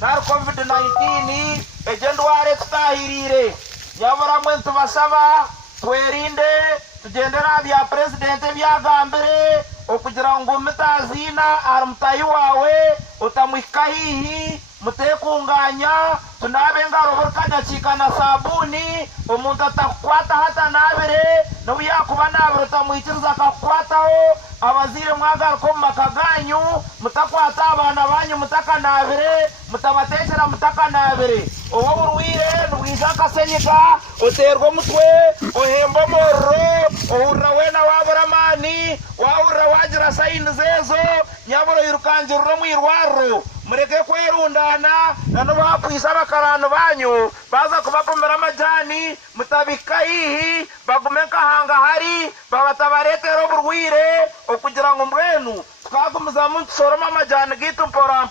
nar covid-19 ejendware tutahirire nyabura mwentu basaba twerinde tugendera bya president byagambire okugira ngo mutazina arumtayi wawe utamwikahihi mutekunganya tunabe ngaro burkanya chikana sabuni umuntu atakwata hata nabere no yakuba nabere tamwikiriza akakwataho abazire mwagar ko makaganyu mutakwata abana banyu mutakanabere mutabatekera mutakanabere owo urwire nubwizaka senyika uterwa mutwe ohembo morro ohurra wena waburamani wahurra wagira sayini zezo nyaburo yirukanjurro mwirwaro mureke kwerundana nano bakwisa bakarano banyu baza kubapomera amajani mutabikahihi bagumeka hanga hari babatabaretero burwire okugira ngo mbwenu twagumuza mu soroma amajani gitu mpora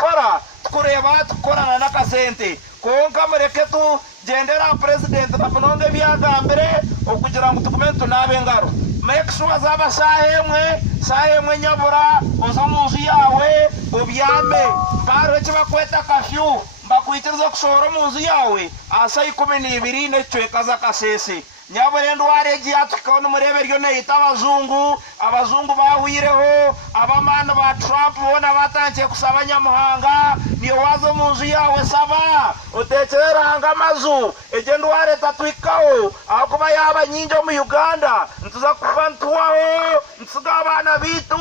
tukureba tukorana nakasente konka mureke tu gendera president tamunonge byagambere okugira ngo tukumentu nabe ngaro make sure zaba sahemwe nyabura ozamuzu yawe ubyame baro kibakweta kafyu mbakwitiriza kusoro muzu yawe asa 12 necweka za kasese nyabure ndwareji atukona murebe ryo neyita abazungu bawireho abamana ba Trump bona batanje kusaba nyamuhanga niyo wazo muzu yawe saba utekeranga amazu egendware tatwikaho akuba yaba nyinjo mu Uganda ntuza kubantuwaho ntuga abana bitu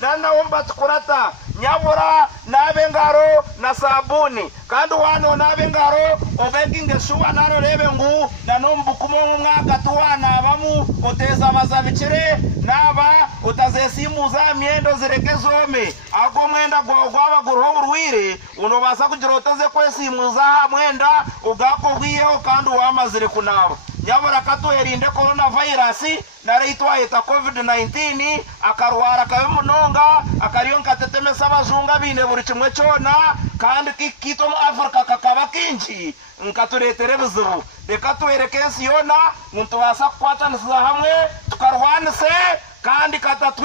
nana womba tukurata nyabura nabe ngaro na sabuni kandi wano nabe ngaro obekinge shuwa naro rebe ngu nanombukumo mwaka tuwana abamu uteza bazabikire naba utazesimuza myendo zireke zome ago mwenda gwaba guruho urwire unobasa kugira utaze kwesimuza mwenda ugako bwiyeho kandi wamazire kunaba nyabura katuherinde coronavirus nareitwa eta covid-19 akarwara kabe munonga akariyonka tetemesa abazunga bine buri kimwe cyona kandi kikito mu Afrika kakaba kinji nkaturetere buzubu reka tuwereke ensiyona muntu basa kwataniza hamwe tukarwanise kandi katatu